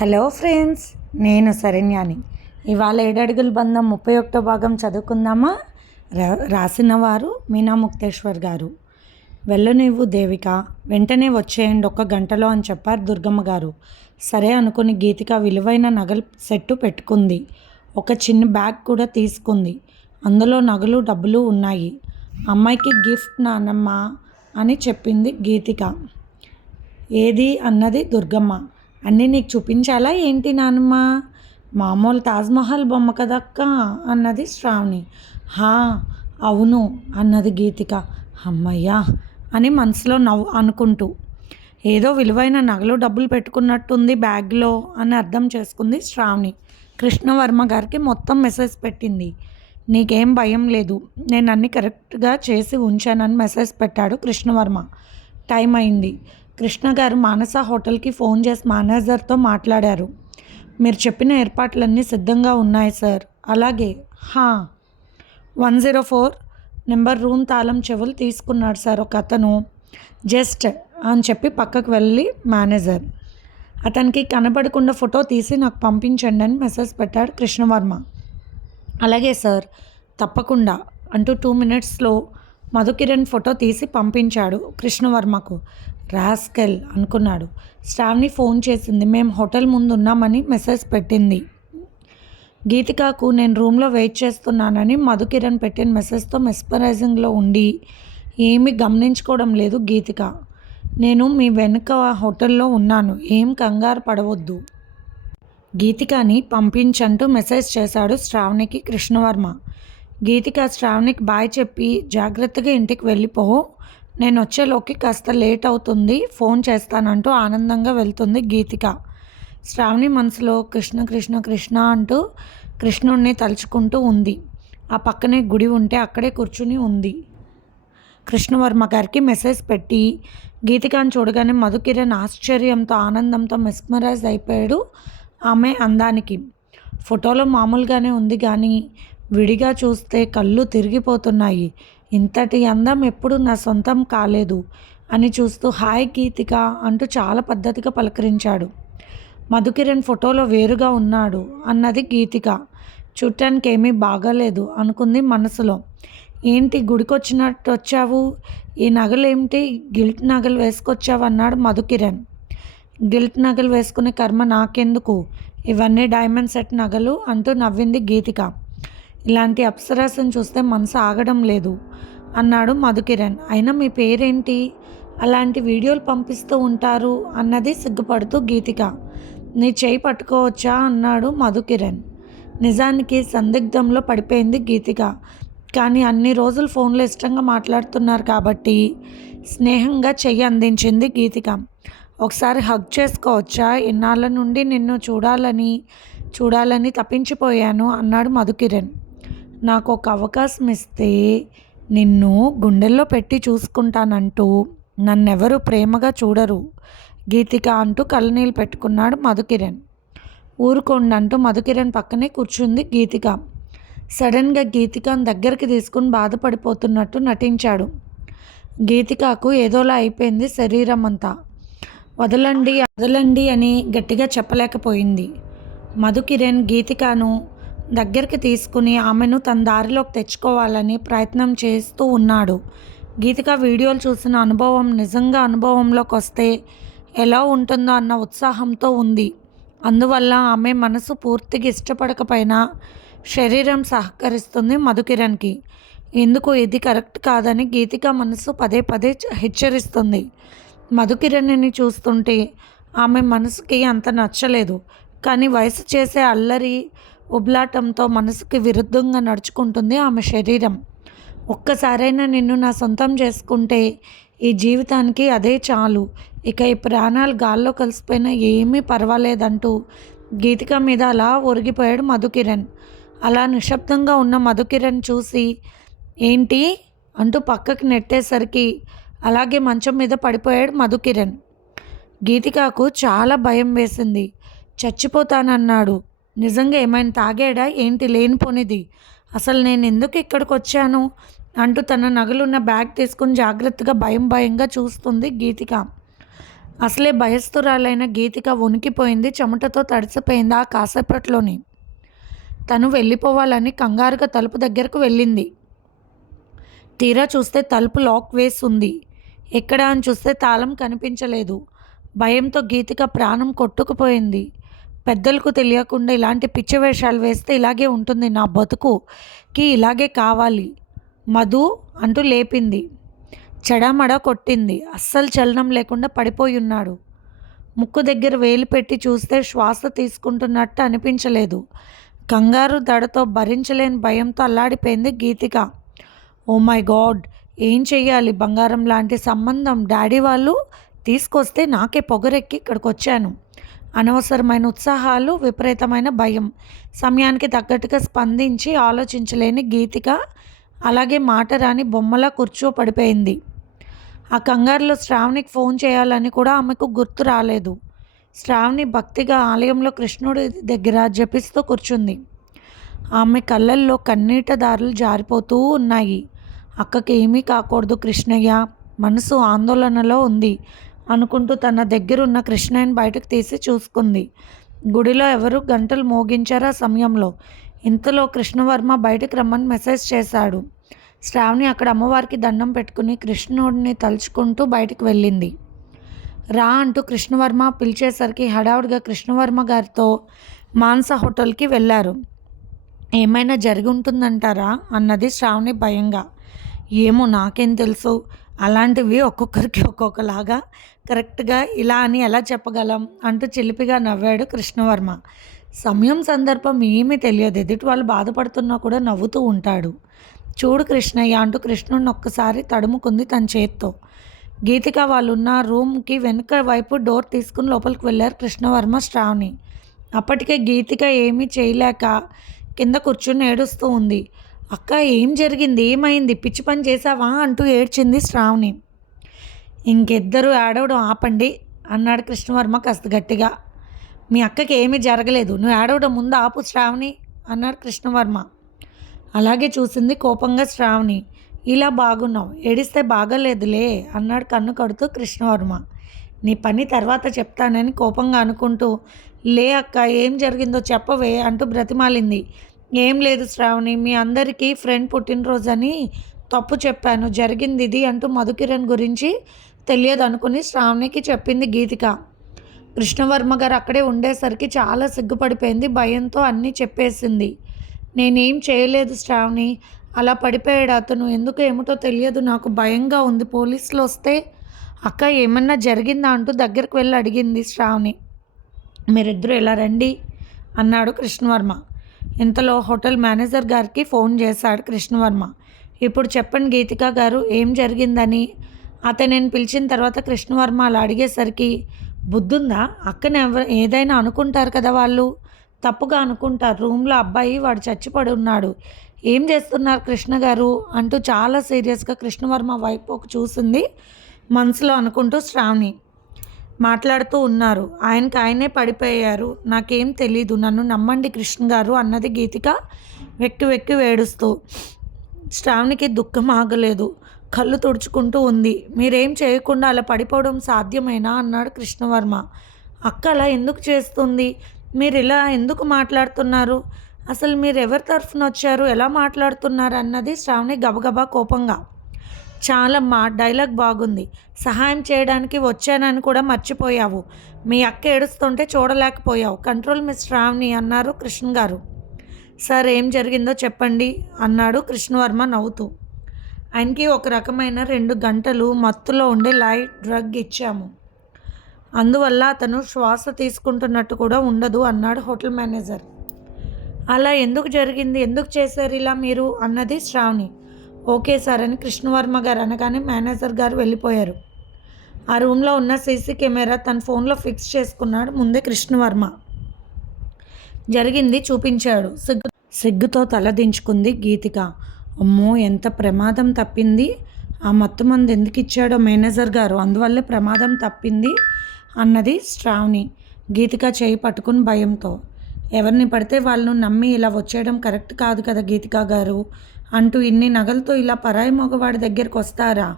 Hello friends నేను శరణ్యాని. ఇవాళ ఏడడుగుల బంధం ముప్పై ఒకటో భాగం చదువుకుందామా? రా- రాసిన వారు మీనా ముక్తేశ్వర్ గారు. వెళ్ళనివ్వు దేవిక వెంటనే వచ్చేయండి ఒక్క గంటలో అని చెప్పారు దుర్గమ్మ గారు. సరే అనుకుని గీతిక విలువైన నగలు సెట్టు పెట్టుకుంది. ఒక చిన్న బ్యాగ్ కూడా తీసుకుంది. అందులో నగలు డబ్బులు ఉన్నాయి. అమ్మాయికి గిఫ్ట్ నానమ్మ అని చెప్పింది గీతిక. ఏది? అన్నది దుర్గమ్మ. అన్నీ నీకు చూపించాలా ఏంటి నానమ్మ? మామూలు తాజ్మహల్ బొమ్మ కదక్క? అన్నది శ్రావణి. హా అవును అన్నది గీతిక. అమ్మయ్యా అని మనసులో నవ్వు అనుకుంటూ. ఏదో విలువైన నగలు డబ్బులు పెట్టుకున్నట్టుంది బ్యాగ్లో అని అర్థం చేసుకుంది శ్రావణి. కృష్ణవర్మ గారికి మొత్తం మెసేజ్ పెట్టింది. నీకేం భయం లేదు. నేను అన్ని కరెక్ట్గా చేసి ఉంచానని మెసేజ్ పెట్టాడు కృష్ణవర్మ. టైం అయింది. కృష్ణ గారు మానస హోటల్కి ఫోన్ చేసి మేనేజర్తో మాట్లాడారు. మీరు చెప్పిన ఏర్పాట్లన్నీ సిద్ధంగా ఉన్నాయి సార్. అలాగే హా one zero four number room తాళం చెవులు తీసుకున్నాడు సార్ ఒక అతను. జస్ట్ అని చెప్పి పక్కకు వెళ్ళి మేనేజర్. అతనికి కనబడకుండా ఫోటో తీసి నాకు పంపించండి అని మెసేజ్ పెట్టాడు కృష్ణవర్మ. అలాగే సార్ తప్పకుండా అంటూ టూ మినిట్స్లో మధుకిరణ్ ఫోటో తీసి పంపించాడు కృష్ణవర్మకు. రాస్కెల్ అనుకున్నాడు. శ్రావణి ఫోన్ చేసింది. మేము హోటల్ ముందు ఉన్నామని మెసేజ్ పెట్టింది. గీతికాకు నేను రూమ్లో వెయిట్ చేస్తున్నానని మధుకిరణ్ పెట్టిన మెసేజ్తో మెస్పరైజింగ్లో ఉండి ఏమీ గమనించుకోవడం లేదు గీతిక. నేను మీ వెనుక హోటల్లో ఉన్నాను. ఏం కంగారు పడవద్దు. గీతికని పంపించంటూ మెసేజ్ చేశాడు శ్రావణికి కృష్ణవర్మ. గీతిక శ్రావణికి బాయ్ చెప్పి జాగ్రత్తగా ఇంటికి వెళ్ళిపో. నేను వచ్చేలోకి కాస్త లేట్ అవుతుంది ఫోన్ చేస్తానంటూ ఆనందంగా వెళ్తుంది గీతిక. శ్రావణి మనసులో కృష్ణ కృష్ణ కృష్ణ అంటూ కృష్ణుణ్ణి తలుచుకుంటూ ఉంది. ఆ పక్కనే గుడి ఉంటే అక్కడే కూర్చుని ఉంది. కృష్ణవర్మ గారికి మెసేజ్ పెట్టి గీతికాని చూడగానే మధుకిరణ్ ఆశ్చర్యంతో ఆనందంతో మెస్మరైజ్ అయిపోయాడు ఆమె అందానికి. ఫోటోలో మామూలుగానే ఉంది కానీ విడిగా చూస్తే కళ్ళు తిరిగిపోతున్నాయి. ఇంతటి అందం ఎప్పుడు నా సొంతం కాలేదు అని చూస్తూ హాయ్ గీతిక అంటూ చాలా పద్ధతిగా పలకరించాడు. మధుకిరణ్ ఫోటోలో వేరుగా ఉన్నాడు అన్నది గీతిక చూడటానికి ఏమీ బాగాలేదు అనుకుంది మనసులో. ఏంటి గుడికొచ్చినట్టు వచ్చావు ఈ నగలు ఏమిటి గిల్ట్ నగలు వేసుకొచ్చావు అన్నాడు మధుకిరణ్. గిల్ట్ నగలు వేసుకునే కర్మ నాకెందుకు? ఇవన్నీ డైమండ్ సెట్ నగలు అంటూ నవ్వింది గీతిక. ఇలాంటి అప్సరసను చూస్తే మనసు ఆగడం లేదు అన్నాడు మధుకిరణ్. అయినా మీ పేరేంటి? అలాంటి వీడియోలు పంపిస్తూ ఉంటారు అన్నది సిగ్గుపడుతూ గీతిక. నీ చేయి పట్టుకోవచ్చా? అన్నాడు మధుకిరణ్. నిజానికి సందిగ్ధంలో పడిపోయింది గీతిక. కానీ అన్ని రోజులు ఫోన్లో ఇష్టంగా మాట్లాడుతున్నారు కాబట్టి స్నేహంగా చెయ్యి అందించింది గీతిక. ఒకసారి హగ్ చేసుకోవచ్చా? ఇన్నాళ్ళ నుండి నిన్ను చూడాలని చూడాలని తప్పించిపోయాను అన్నాడు మధుకిరణ్. నాకు ఒక అవకాశం ఇస్తే నిన్ను గుండెల్లో పెట్టి చూసుకుంటానంటూ నన్నెవరు ప్రేమగా చూడరు. గీతిక అంటూ కళ్ళనీళ్ళు పెట్టుకున్నాడు మధుకిరణ్. ఊరుకోండి అంటూ మధుకిరణ్ పక్కనే కూర్చుంది గీతిక. సడన్గా గీతికను దగ్గరికి తీసుకుని బాధపడిపోతున్నట్టు నటించాడు. గీతికకు ఏదోలా అయిపోయింది శరీరం అంతా. వదలండి వదలండి అని గట్టిగా చెప్పలేకపోయింది. మధుకిరణ్ గీతికను దగ్గరికి తీసుకుని ఆమెను తన దారిలోకి తెచ్చుకోవాలని ప్రయత్నం చేస్తూ ఉన్నాడు. గీతిక వీడియోలు చూసిన అనుభవం నిజంగా అనుభవంలోకి వస్తే ఎలా ఉంటుందో అన్న ఉత్సాహంతో ఉంది. అందువల్ల ఆమె మనసు పూర్తిగా ఇష్టపడకపోయినా శరీరం సహకరిస్తుంది మధుకిరణ్కి. ఎందుకు ఇది కరెక్ట్ కాదని గీతిక మనసు పదే పదే హెచ్చరిస్తుంది. మధుకిరణ్ని చూస్తుంటే ఆమె మనసుకి అంత నచ్చలేదు. కానీ వయసు చేసే అల్లరి ఉబ్లాటంతో మనసుకి విరుద్ధంగా నడుచుకుంటుంది ఆమె శరీరం. ఒక్కసారైనా నిన్ను నా సొంతం చేసుకుంటే ఈ జీవితానికి అదే చాలు. ఇక ఈ ప్రాణాలు గాల్లో కలిసిపోయినా ఏమీ పర్వాలేదంటూ గీతిక మీద అలా ఒరిగిపోయాడు మధుకిరణ్. అలా నిశ్శబ్దంగా ఉన్న మధుకిరణ్ చూసి ఏంటి? అంటూ పక్కకి నెట్టేసరికి అలాగే మంచం మీద పడిపోయాడు మధుకిరణ్. గీతికాకు చాలా భయం వేసింది. చచ్చిపోతానన్నాడు. నిజంగా ఏమైనా తాగాడా? ఏంటి? లేనిపోనిది. అసలు నేను ఎందుకు ఇక్కడికి వచ్చాను? అంటూ తన నగలున్న బ్యాగ్ తీసుకుని జాగ్రత్తగా భయం భయంగా చూస్తుంది గీతిక. అసలే భయస్థురాలైన గీతిక వణికిపోయింది చెమటతో తడిసిపోయింది ఆ కాసేపట్లోని. తను వెళ్ళిపోవాలని కంగారుగా తలుపు దగ్గరకు వెళ్ళింది. తీరా చూస్తే తలుపు లాక్ వేసి ఉంది. ఎక్కడ అని చూస్తే తాళం కనిపించలేదు. భయంతో గీతిక ప్రాణం కొట్టుకుపోయింది. పెద్దలకు తెలియకుండా ఇలాంటి పిచ్చి వేషాలు వేస్తే ఇలాగే ఉంటుంది నా బతుకుకి ఇలాగే కావాలి. మధు అంటూ లేపింది. చెడామడ కొట్టింది. అస్సలు చలనం లేకుండా పడిపోయి ఉన్నాడు ముక్కు దగ్గర వేలు పెట్టి చూస్తే శ్వాస తీసుకుంటున్నట్టు అనిపించలేదు. కంగారు దడతో భరించలేని భయంతో అల్లాడిపోయింది గీతిక. ఓ మై గాడ్ ఏం చెయ్యాలి? బంగారం లాంటి సంబంధం డాడీ వాళ్ళు తీసుకొస్తే నాకే పొగరెక్కి ఇక్కడికి వచ్చాను అనవసరమైన ఉత్సాహాలు విపరీతమైన భయం. సమయానికి తగ్గట్టుగా స్పందించి ఆలోచించలేని గీతిక అలాగే మాట రాని బొమ్మలా కూర్చోపడిపోయింది. ఆ కంగారులో శ్రావణికి ఫోన్ చేయాలని కూడా ఆమెకు గుర్తు రాలేదు. శ్రావణి భక్తిగా ఆలయంలో కృష్ణుడి దగ్గర జపిస్తూ కూర్చుంది. ఆమె కళ్ళల్లో కన్నీట దారులు జారిపోతూ ఉన్నాయి. అక్కకి ఏమీ కాకూడదు కృష్ణయ్య. మనసు ఆందోళనలో ఉంది. అనుకుంటూ తన దగ్గరున్న కృష్ణయ్యను బయటకు తీసి చూసుకుంది. గుడిలో ఎవరు గంటలు మోగించారా సమయంలో? ఇంతలో కృష్ణవర్మ బయటకు రమ్మని మెసేజ్ చేశాడు. శ్రావణి అక్కడ అమ్మవారికి దండం పెట్టుకుని కృష్ణుడిని తలుచుకుంటూ బయటకు వెళ్ళింది. రా అంటూ కృష్ణవర్మ పిలిచేసరికి హడావుడిగా కృష్ణవర్మ గారితో మాన్స హోటల్కి వెళ్ళారు. ఏమైనా జరిగి ఉంటుందంటారా? అన్నది శ్రావణి భయంగా. ఏమో నాకేం తెలుసు. అలాంటివి ఒక్కొక్కరికి ఒక్కొక్కలాగా కరెక్ట్గా ఇలా అని ఎలా చెప్పగలం అంటూ చిలిపిగా నవ్వాడు కృష్ణవర్మ. సమయం సందర్భం ఏమీ తెలియదు. ఎదుటి వాళ్ళు బాధపడుతున్నా కూడా నవ్వుతూ ఉంటాడు. చూడు కృష్ణయ్య అంటూ కృష్ణుడిని ఒక్కసారి తడుముకుంది తన చేత్తో. గీతిక వాళ్ళున్న రూమ్కి వెనుక వైపు డోర్ తీసుకుని లోపలికి వెళ్ళారు కృష్ణవర్మ శ్రావణి. అప్పటికే గీతిక ఏమీ చేయలేక కింద కూర్చుని ఏడుస్తూ ఉంది. అక్క ఏం జరిగింది? ఏమైంది? పిచ్చి పని చేసావా అంటూ ఏడ్చింది శ్రావణి. ఇంకిద్దరు ఏడవడం ఆపండి అన్నాడు కృష్ణవర్మ కాస్త గట్టిగా. మీ అక్కకి ఏమీ జరగలేదు. నువ్వు ఏడవడం ముందు ఆపు శ్రావణి అన్నాడు కృష్ణవర్మ. అలాగే చూసింది కోపంగా శ్రావణి. ఇలా బాగున్నావు. ఏడిస్తే బాగలేదులే అన్నాడు కన్ను కడుతూ కృష్ణవర్మ. నీ పని తర్వాత చెప్తానని కోపంగా అనుకుంటూ లే అక్క ఏం జరిగిందో చెప్పవే అంటూ బ్రతిమాలింది. ఏం లేదు శ్రావణి మీ అందరికీ ఫ్రెండ్ పుట్టినరోజు అని తప్పు చెప్పాను. జరిగింది ఇది అంటూ మధుకిరణ్ గురించి తెలియదు అనుకుని శ్రావణికి చెప్పింది గీతిక. కృష్ణవర్మ గారు అక్కడే ఉండేసరికి చాలా సిగ్గుపడిపోయింది భయంతో అన్నీ చెప్పేసింది. నేనేం చేయలేదు శ్రావణి అలా పడిపోయాడు అతను. ఎందుకు ఏమిటో తెలియదు నాకు భయంగా ఉంది. పోలీసులు వస్తే అక్క ఏమన్నా జరిగిందా? అంటూ దగ్గరకు వెళ్ళి అడిగింది శ్రావణి. మీరిద్దరూ ఎలా రండి అన్నాడు కృష్ణవర్మ. ఇంతలో హోటల్ మేనేజర్ గారికి ఫోన్ చేశాడు కృష్ణవర్మ. ఇప్పుడు చెప్పండి గీతిక గారు ఏం జరిగిందని? అతను నేను పిలిచిన తర్వాత కృష్ణవర్మ అలా అడిగేసరికి బుద్ధుందా? అక్కని ఎవరు ఏదైనా అనుకుంటారు కదా వాళ్ళు? తప్పుగా అనుకుంటారు. రూమ్లో అబ్బాయి వాడు చచ్చిపడి ఉన్నాడు. ఏం చేస్తున్నారు కృష్ణ గారు? అంటూ చాలా సీరియస్గా కృష్ణవర్మ వైపు ఒక చూసింది. మనసులో అనుకుంటూ శ్రావణి మాట్లాడుతూ ఉన్నారు. ఆయనకి ఆయనే పడిపోయారు. నాకేం తెలీదు. నన్ను నమ్మండి కృష్ణ గారు అన్నది గీతిక వెక్కి వెక్కి వేడుస్తూ. శ్రావణికి దుఃఖం ఆగలేదు. కళ్ళు తుడుచుకుంటూ ఉంది. మీరేం చేయకుండా అలా పడిపోవడం సాధ్యమేనా? అన్నాడు కృష్ణవర్మ. అక్క అలా ఎందుకు చేస్తుంది? మీరు ఇలా ఎందుకు మాట్లాడుతున్నారు? అసలు మీరు ఎవరి తరఫున వచ్చారు ఎలా మాట్లాడుతున్నారు? అన్నది శ్రావణి గబగబా కోపంగా. చాలా మా డైలాగ్ బాగుంది. సహాయం చేయడానికి వచ్చానని కూడా మర్చిపోయావు. మీ అక్క ఏడుస్తుంటే చూడలేకపోయావు. కంట్రోల్ మిస్ శ్రావణి అన్నారు కృష్ణ గారు. సార్ ఏం జరిగిందో చెప్పండి అన్నాడు కృష్ణవర్మ నవ్వుతూ. ఆయనకి ఒక రకమైన రెండు గంటలు మత్తులో ఉండే లైట్ డ్రగ్ ఇచ్చాము. అందువల్ల అతను శ్వాస తీసుకుంటున్నట్టు కూడా ఉండదు అన్నాడు హోటల్ మేనేజర్. అలా ఎందుకు జరిగింది? ఎందుకు చేశారు ఇలా మీరు? అన్నది శ్రావణి. ఓకే సార్ అని కృష్ణవర్మ గారు అనగానే మేనేజర్ గారు వెళ్ళిపోయారు. ఆ రూమ్లో ఉన్న సీసీ కెమెరా తన ఫోన్లో ఫిక్స్ చేసుకున్నాడు ముందే కృష్ణవర్మ. జరిగింది చూపించాడు. సిగ్గు సిగ్గుతో తలదించుకుంది గీతిక. అమ్మో ఎంత ప్రమాదం తప్పింది. ఆ మత్తు మంది ఎందుకు ఇచ్చాడో మేనేజర్ గారు. అందువల్లే ప్రమాదం తప్పింది అన్నది శ్రావణి. గీతిక చేయి పట్టుకుని భయంతో. ఎవరిని పడితే వాళ్ళను నమ్మి ఇలా వచ్చేయడం కరెక్ట్ కాదు కదా గీతిక గారు. అంటూ ఇన్ని నగలతో ఇలా పరాయి మగవాడి దగ్గరికి వస్తారా?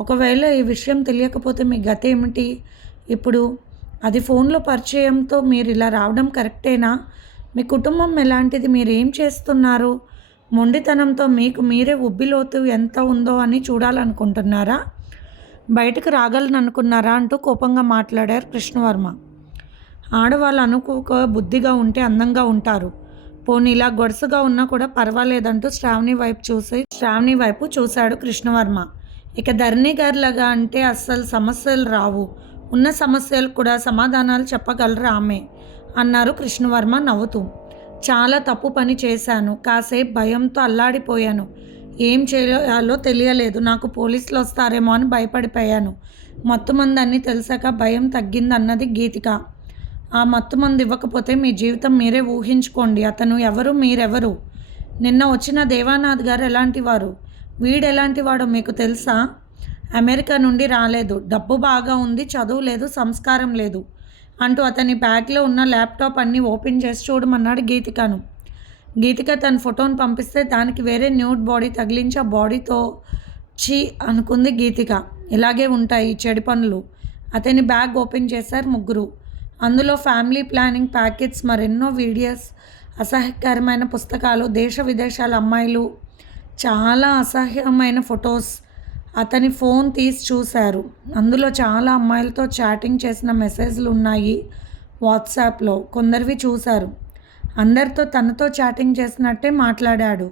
ఒకవేళ ఈ విషయం తెలియకపోతే మీ గత ఏమిటి ఇప్పుడు అది ఫోన్లో పరిచయంతో మీరు ఇలా రావడం కరెక్టేనా? మీ కుటుంబం ఎలాంటిది? మీరు ఏం చేస్తున్నారు? మొండితనంతో మీకు మీరే ఉబ్బిలోతు ఎంత ఉందో అని చూడాలనుకుంటున్నారా? బయటకు రాగలను అనుకున్నారా అంటూ కోపంగా మాట్లాడారు కృష్ణవర్మ. ఆడవాళ్ళు అనుకోక బుద్ధిగా ఉంటే అందంగా ఉంటారు. పోనీ ఇలా గొడుసుగా ఉన్నా కూడా పర్వాలేదంటూ శ్రావణి వైపు చూసి శ్రావణి వైపు చూశాడు కృష్ణవర్మ. ఇక ధరణి గారిలాగా అంటే అస్సలు సమస్యలు రావు. ఉన్న సమస్యలు కూడా సమాధానాలు చెప్పగలరు ఆమె అన్నారు కృష్ణవర్మ నవ్వుతూ. చాలా తప్పు పని చేశాను. కాసేపు భయంతో అల్లాడిపోయాను. ఏం చేయాలో తెలియలేదు. నాకు పోలీసులు వస్తారేమో అని భయపడిపోయాను. మొత్తం మంది అన్నీ తెలిసాక భయం తగ్గిందన్నది గీతిక. ఆ మత్తు మందు ఇవ్వకపోతే మీ జీవితం మీరే ఊహించుకోండి. అతను ఎవరు? మీరెవరు? నిన్న వచ్చిన దేవానాథ్ గారు ఎలాంటి వారు వీడు ఎలాంటి వాడో మీకు తెలుసా? అమెరికా నుండి రాలేదు. డబ్బు బాగా ఉంది చదువు లేదు సంస్కారం లేదు అంటూ అతని బ్యాగ్లో ఉన్న ల్యాప్టాప్ అన్నీ ఓపెన్ చేసి చూడమన్నాడు గీతికను. గీతిక తన ఫోటోను పంపిస్తే దానికి వేరే న్యూడ్ బాడీ తగిలించి ఆ బాడీతో చీ అనుకుంది గీతిక. ఇలాగే ఉంటాయి చెడు పనులు. అతని బ్యాగ్ ఓపెన్ చేశారు ముగ్గురు. అందులో ఫ్యామిలీ ప్లానింగ్ ప్యాకెట్స్ మరెన్నో వీడియోస్ అసహ్యకరమైన పుస్తకాలు దేశ విదేశాల అమ్మాయిలు చాలా అసహ్యమైన ఫొటోస్ అతని ఫోన్ తీసి చూశారు. అందులో చాలా అమ్మాయిలతో చాటింగ్ చేసిన మెసేజ్లు ఉన్నాయి వాట్సాప్లో. కొందరివి చూశారు. అందరితో తనతో చాటింగ్ చేసినట్టే మాట్లాడాడు.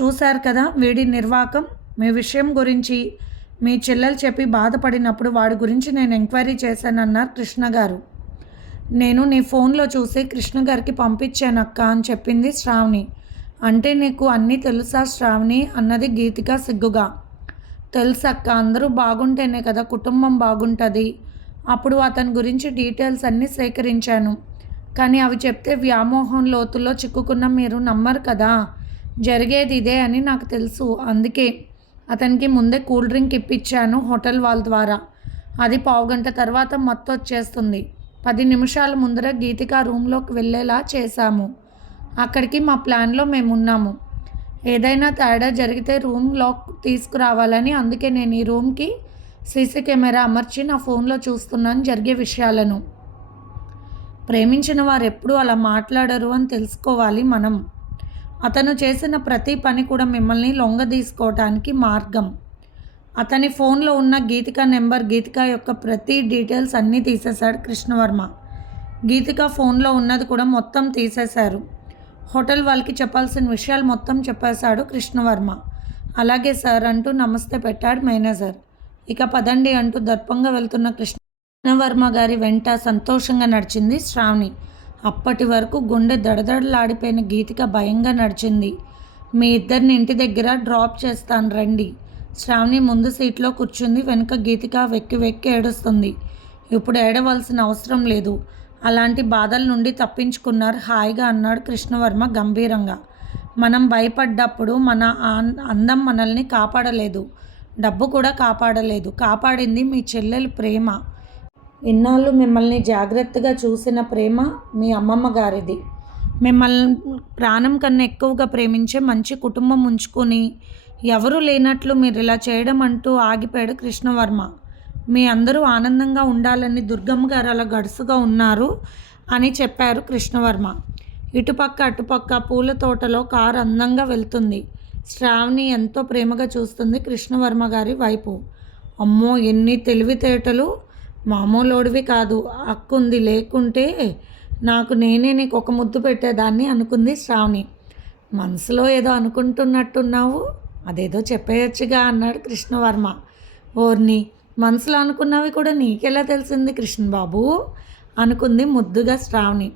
చూశారు కదా వీడి నిర్వాకం? మీ విషయం గురించి మీ చెల్లెలు చెప్పి బాధపడినప్పుడు వాడి గురించి నేను ఎంక్వైరీ చేశానన్నారు కృష్ణ గారు. నేను నీ ఫోన్లో చూసి కృష్ణ గారికి పంపించాను అక్క అని చెప్పింది శ్రావణి. అంటే నీకు అన్నీ తెలుసా శ్రావణి? అన్నది గీతిక సిగ్గుగా. తెలుసక్క అందరూ బాగుంటేనే కదా కుటుంబం బాగుంటుంది. అప్పుడు అతని గురించి డీటెయిల్స్ అన్నీ సేకరించాను. కానీ అవి చెప్తే వ్యామోహం లోతుల్లో చిక్కుకున్న మీరు నమ్మరు కదా. జరిగేది ఇదే అని నాకు తెలుసు. అందుకే అతనికి ముందే కూల్ డ్రింక్ ఇప్పించాను హోటల్ వాళ్ళ ద్వారా. అది పావుగంట తర్వాత మత్తు వచ్చేస్తుంది పది నిమిషాల ముందర గీతిక రూమ్లోకి వెళ్ళేలా చేశాము. అక్కడికి మా ప్లాన్లో మేమున్నాము. ఏదైనా తేడా జరిగితే రూమ్ లాక్ తీసుకురావాలని అందుకే నేను ఈ రూమ్కి సీసీ కెమెరా అమర్చి నా ఫోన్లో చూస్తున్నాను జరిగే విషయాలను. ప్రేమించిన వారు ఎప్పుడూ అలా మాట్లాడరు అని తెలుసుకోవాలి మనం. అతను చేసిన ప్రతి పని కూడా మిమ్మల్ని లొంగ తీసుకోవటానికి మార్గం. అతని ఫోన్లో ఉన్న గీతిక నెంబర్ గీతిక యొక్క ప్రతి డీటెయిల్స్ అన్నీ తీసేశాడు కృష్ణవర్మ. గీతిక ఫోన్లో ఉన్నది కూడా మొత్తం తీసేశారు. హోటల్ వాళ్ళకి చెప్పాల్సిన విషయాలు మొత్తం చెప్పేశాడు కృష్ణవర్మ. అలాగే సార్ అంటూ నమస్తే పెట్టాడు మేనేజర్. ఇక పదండి అంటూ దర్పంగా వెళ్తున్న కృష్ణవర్మ గారి వెంట సంతోషంగా నడిచింది శ్రావణి. అప్పటి వరకు గుండె దడదడలాడిపోయిన గీతిక భయంగా నడిచింది. మీ ఇద్దరిని ఇంటి దగ్గర డ్రాప్ చేస్తాను రండి. శ్రావణి ముందు సీట్లో కూర్చుంది వెనుక గీతిక వెక్కి వెక్కి ఏడుస్తుంది. ఇప్పుడు ఏడవలసిన అవసరం లేదు. అలాంటి బాధల నుండి తప్పించుకున్నారు హాయిగా అన్నాడు కృష్ణవర్మ గంభీరంగా. మనం భయపడ్డప్పుడు మన అందం మనల్ని కాపాడలేదు. డబ్బు కూడా కాపాడలేదు. కాపాడింది మీ చెల్లెలు ప్రేమ. ఇన్నాళ్ళు మిమ్మల్ని జాగ్రత్తగా చూసిన ప్రేమ మీ అమ్మమ్మ గారిది. మిమ్మల్ని ప్రాణం కన్నా ఎక్కువగా ప్రేమించే మంచి కుటుంబం ఉంచుకొని ఎవరూ లేనట్లు మీరు ఇలా చేయడం అంటూ ఆగిపోయాడు కృష్ణవర్మ. మీ అందరూ ఆనందంగా ఉండాలని దుర్గమ్మ గారు అలా గడుసుగా ఉన్నారు అని చెప్పారు కృష్ణవర్మ. ఇటుపక్క అటుపక్క పూల తోటలో కారు అందంగా వెళ్తుంది. శ్రావణి ఎంతో ప్రేమగా చూస్తుంది కృష్ణవర్మ గారి వైపు. అమ్మో ఎన్ని తెలివితేటలు! మామూలోడివి కాదు. అక్కుంది లేకుంటే నాకు నేనే నీకు ఒక ముద్దు పెట్టేదాన్ని అనుకుంది శ్రావణి. మనసులో ఏదో అనుకుంటున్నట్టున్నావు? అదేదో చెప్పేయచ్చుగా అన్నాడు కృష్ణవర్మ. ఓర్ని మనసులో అనుకున్నవి కూడా నీకెలా తెలిసింది కృష్ణబాబు? అనుకుంది ముద్దుగా శ్రావణి.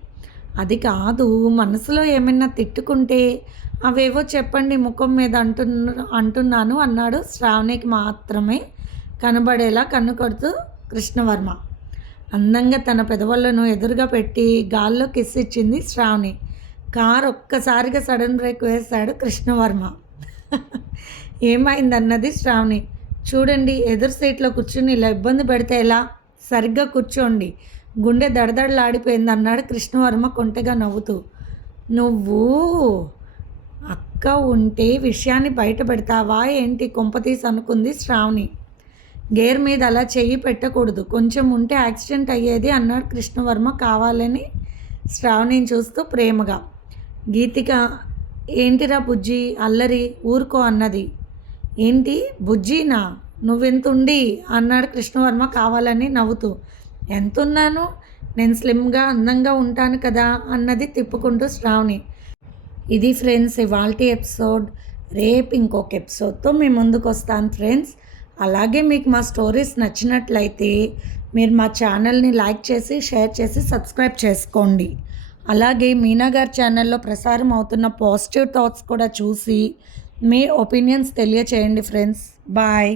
అది కాదు మనసులో ఏమైనా తిట్టుకుంటే అవేవో చెప్పండి ముఖం మీద అంటున్న అంటున్నాను అన్నాడు శ్రావణికి మాత్రమే కనబడేలా కన్ను కొడుతూ కృష్ణవర్మ. అందంగా తన పెదవులను ఎదురుగా పెట్టి గాల్లో కిస్ ఇచ్చింది శ్రావణి. కారు ఒక్కసారిగా సడన్ బ్రేక్ వేశాడు కృష్ణవర్మ. ఏమైందన్నది శ్రావణి. చూడండి ఎదురు సీట్లో కూర్చుని ఇలా ఇబ్బంది పెడితే ఎలా? సరిగ్గా కూర్చోండి. గుండె దడదడలాడిపోయింది అన్నాడు కృష్ణవర్మ కొంటగా నవ్వుతూ. నువ్వు? అక్క ఉంటే విషయాన్ని బయట పెడతావా ఏంటి కొంపతీసి అనుకుంది శ్రావణి. గేర్ మీద అలా చెయ్యి పెట్టకూడదు. కొంచెం ఉంటే యాక్సిడెంట్ అయ్యేది అన్నాడు కృష్ణవర్మ కావాలని శ్రావణిని చూస్తూ ప్రేమగా. గీతిక ఏంటిరా బుజ్జి? అల్లరి ఊరుకో అన్నది. ఏంటి? బుజ్జినా? నువ్వెంతుండి? అన్నాడు కృష్ణవర్మ కావాలని నవ్వుతూ. ఎంతున్నాను? నేను స్లిమ్గా అందంగా ఉంటాను కదా అన్నది తిప్పుకుంటూ శ్రావణి. ఇది ఫ్రెండ్స్ ఇవాల్టి ఎపిసోడ్. రేపు ఇంకొక ఎపిసోడ్తో మేము ముందుకు వస్తాను ఫ్రెండ్స్. అలాగే మీకు మా స్టోరీస్ నచ్చినట్లయితే మీరు మా ఛానల్ని లైక్ చేసి షేర్ చేసి సబ్స్క్రైబ్ చేసుకోండి. అలాగే మీనా గారి ఛానల్లో ప్రసారం అవుతున్న పాజిటివ్ థాట్స్ కూడా చూసి మీ ఒపీనియన్స్ తెలియచేయండి ఫ్రెండ్స్ బాయ్